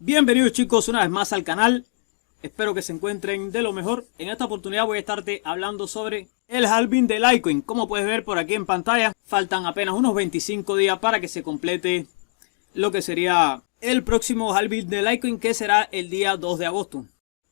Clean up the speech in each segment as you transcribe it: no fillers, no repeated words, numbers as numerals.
Bienvenidos chicos una vez más al canal, espero que se encuentren de lo mejor. En esta oportunidad voy a estarte hablando sobre el halving de Litecoin. Como puedes ver por aquí en pantalla, faltan apenas unos 25 días para que se complete lo que sería el próximo halving de Litecoin, que será el día 2 de agosto.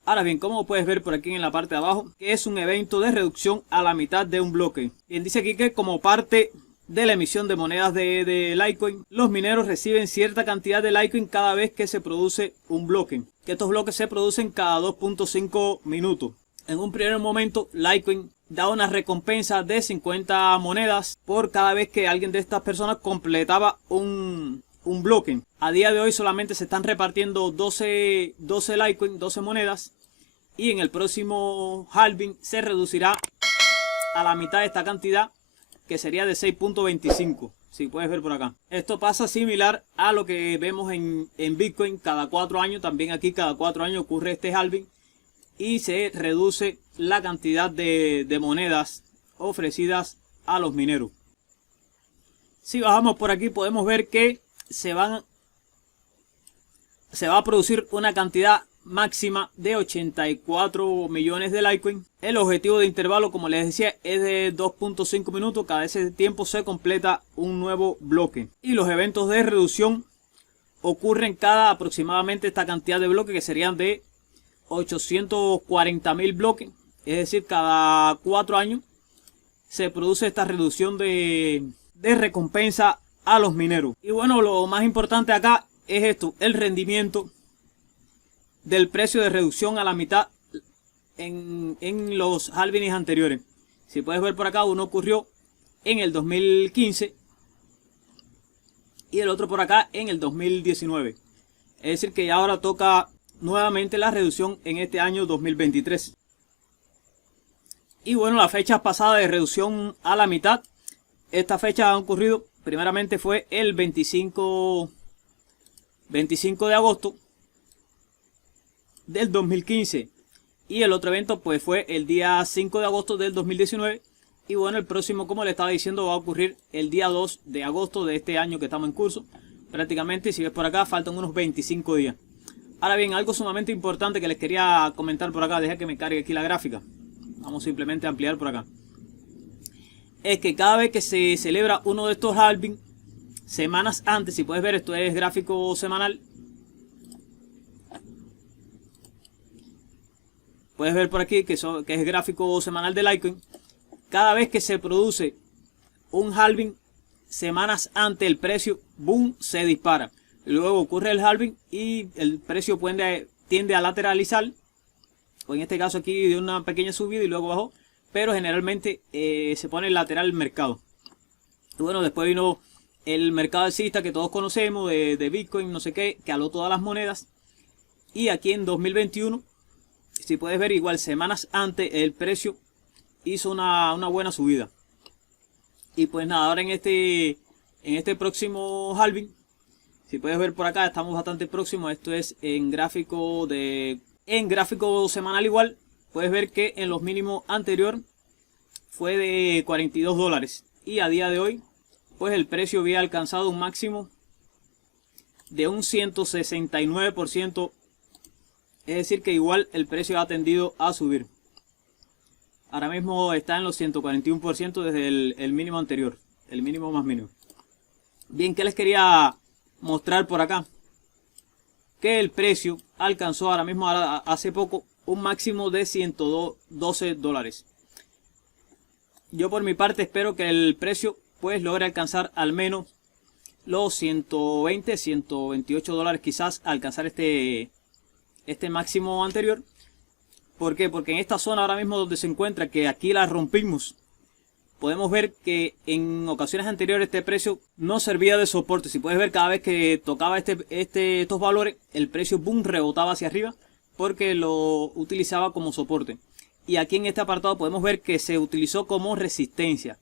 Ahora bien, como puedes ver por aquí en la parte de abajo, que es un evento de reducción a la mitad de un bloque. Bien, dice aquí que como parte de la emisión de monedas de Litecoin, los mineros reciben cierta cantidad de Litecoin cada vez que se produce un bloque, que estos bloques se producen cada 2.5 minutos. En un primer momento, Litecoin da una recompensa de 50 monedas por cada vez que alguien de estas personas completaba un bloque. A día de hoy solamente se están repartiendo 12 Litecoin, 12 monedas, y en el próximo halving se reducirá a la mitad de esta cantidad, que sería de 6.25. Si puedes ver por acá. Esto pasa similar a lo que vemos en Bitcoin cada 4 años. También aquí cada 4 años ocurre este halving y se reduce la cantidad de monedas ofrecidas a los mineros. Si bajamos por aquí podemos ver que se va a producir una cantidad máxima de 84 millones de Litecoin. El objetivo de intervalo, como les decía, es de 2.5 minutos. Cada ese tiempo se completa un nuevo bloque. Y los eventos de reducción ocurren cada aproximadamente esta cantidad de bloques, que serían de 840.000 bloques. Es decir, cada 4 años se produce esta reducción de recompensa a los mineros. Y bueno, lo más importante acá es esto, el rendimiento del precio de reducción a la mitad en los halvings anteriores. Si puedes ver por acá, uno ocurrió en el 2015 y el otro por acá en el 2019. Es decir que ahora toca nuevamente la reducción en este año 2023. Y bueno, las fechas pasadas de reducción a la mitad, esta fecha ha ocurrido, primeramente fue el 25 de agosto del 2015, y el otro evento pues fue el día 5 de agosto del 2019. Y bueno, el próximo, como le estaba diciendo, va a ocurrir el día 2 de agosto de este año que estamos en curso. Prácticamente, si ves por acá, faltan unos 25 días. Ahora bien, algo sumamente importante que les quería comentar por acá, deja que me cargue aquí la gráfica, vamos simplemente a ampliar por acá, es que cada vez que se celebra uno de estos halving, semanas antes, si puedes ver, esto es gráfico semanal, puedes ver por aquí que es gráfico semanal de Litecoin. Cada vez que se produce un halving, semanas antes, el precio, boom, se dispara. Luego ocurre el halving y el precio tiende a lateralizar, o en este caso aquí de una pequeña subida y luego bajó, pero generalmente se pone lateral el mercado. Y bueno, después vino el mercado alcista que todos conocemos de Bitcoin, no sé qué, que aló todas las monedas. Y aquí en 2021, si puedes ver, igual semanas antes el precio hizo una buena subida. Y pues nada, ahora en este próximo halving, si puedes ver por acá, estamos bastante próximos. Esto es en gráfico semanal igual. Puedes ver que en los mínimos anterior fue de 42 dólares. Y a día de hoy, pues el precio había alcanzado un máximo de un 169%. Es decir que igual el precio ha tendido a subir. Ahora mismo está en los 141% desde el mínimo anterior. El mínimo más mínimo. Bien, ¿qué les quería mostrar por acá? Que el precio alcanzó ahora mismo, hace poco, un máximo de 112 dólares. Yo por mi parte espero que el precio pues logre alcanzar al menos los 120, 128 dólares, quizás alcanzar este máximo anterior. ¿Por qué? Porque en esta zona ahora mismo donde se encuentra, que aquí la rompimos, podemos ver que en ocasiones anteriores este precio no servía de soporte. Si puedes ver, cada vez que tocaba estos valores, el precio boom rebotaba hacia arriba porque lo utilizaba como soporte. Y aquí en este apartado podemos ver que se utilizó como resistencia.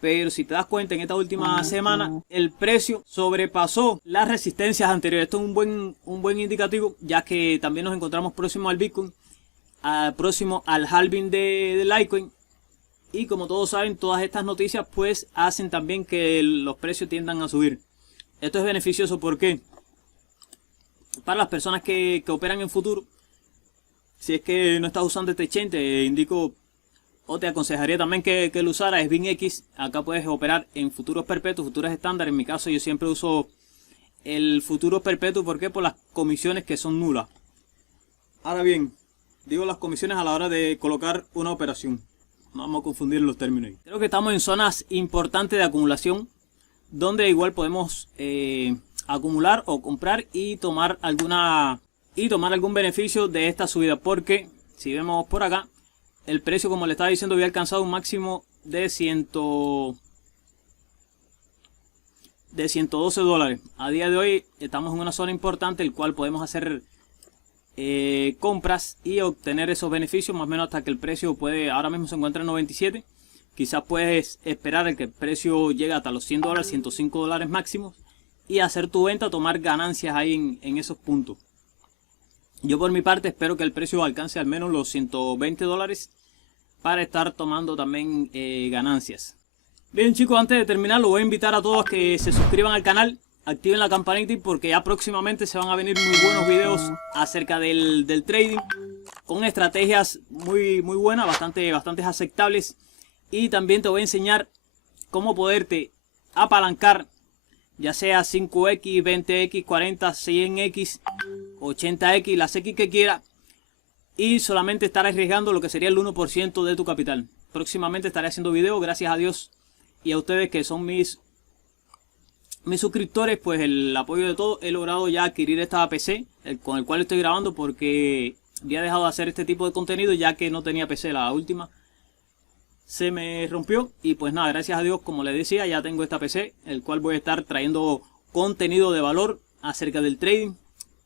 Pero si te das cuenta, en esta última semana el precio sobrepasó las resistencias anteriores. Esto es un buen indicativo, ya que también nos encontramos próximo al Bitcoin, próximo al halving de Litecoin. Y como todos saben, todas estas noticias pues hacen también que los precios tiendan a subir. Esto es beneficioso, ¿por qué? para las personas que operan en futuro, si es que no estás usando este chain, te indico o te aconsejaría también que lo usaras, es BinX. Acá puedes operar en futuros perpetuos, futuros estándar. En mi caso yo siempre uso el futuro perpetuo, ¿por qué? Por las comisiones que son nulas. Ahora bien, digo las comisiones a la hora de colocar una operación. No vamos a confundir los términos. Creo que estamos en zonas importantes de acumulación, donde igual podemos acumular o comprar y tomar algún beneficio de esta subida, porque si vemos por acá, el precio, como le estaba diciendo, había alcanzado un máximo de 112 dólares. A día de hoy estamos en una zona importante, el cual podemos hacer compras y obtener esos beneficios más o menos hasta que el precio puede, ahora mismo se encuentra en 97. Quizás puedes esperar el que el precio llegue hasta los 100 dólares, 105 dólares máximos y hacer tu venta, tomar ganancias ahí en esos puntos. Yo por mi parte espero que el precio alcance al menos los 120 dólares para estar tomando también ganancias. Bien chicos, antes de terminar, los voy a invitar a todos que se suscriban al canal, activen la campanita porque ya próximamente se van a venir muy buenos videos acerca del trading, con estrategias muy buenas, bastante aceptables. Y también te voy a enseñar cómo poderte apalancar, ya sea 5X, 20X, 40, 100X, 80X, las X que quiera, y solamente estar arriesgando lo que sería el 1% de tu capital. Próximamente estaré haciendo videos, gracias a Dios y a ustedes que son mis suscriptores, pues el apoyo de todos, he logrado ya adquirir esta PC con el cual estoy grabando, porque había dejado de hacer este tipo de contenido ya que no tenía PC. La última se me rompió y pues nada, gracias a Dios, como les decía, ya tengo esta PC, el cual voy a estar trayendo contenido de valor acerca del trading.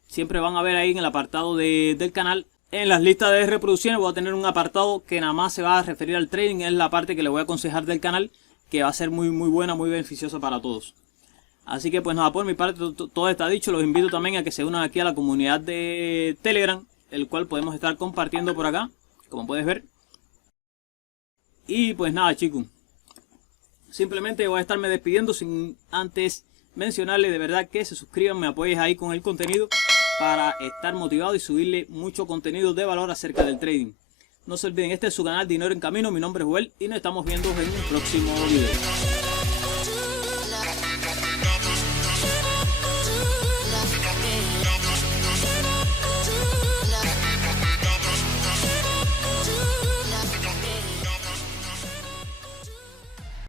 Siempre van a ver ahí en el apartado del canal, en las listas de reproducciones, voy a tener un apartado que nada más se va a referir al trading. Es la parte que le voy a aconsejar del canal, que va a ser muy buena, muy beneficiosa para todos. Así que pues nada, por mi parte todo está dicho. Los invito también a que se unan aquí a la comunidad de Telegram, el cual podemos estar compartiendo por acá, como puedes ver. Y pues nada chicos, simplemente voy a estarme despidiendo sin antes mencionarles de verdad que se suscriban, me apoyes ahí con el contenido para estar motivado y subirle mucho contenido de valor acerca del trading. No se olviden, este es su canal Dinero en Camino, mi nombre es Joel y nos estamos viendo en un próximo video.